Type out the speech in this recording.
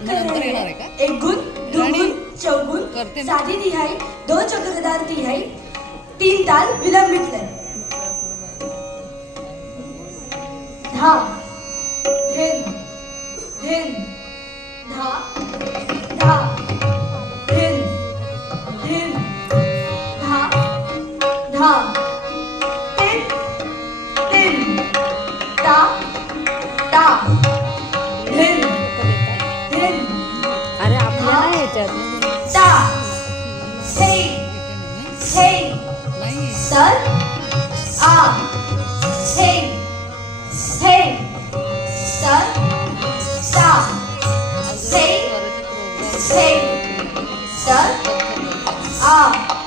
नंतर येणार आहे का? एक गुण, दुगुण, चौगुण, करते ना. साधी तिहाई, दो चक्रधार तिहाई, 3 ताल विलंबित लय. धा, धिन, धिन, धा, धा, धिन, धिन, धा, धा, तिन, तिन, ता, ता, धिन, धिन, अरे आपल्या नाही ह्याच्यात ता, हे, हे, नाही सर, आ, हे, हे, सर, ता, हे, हे, सर, आ.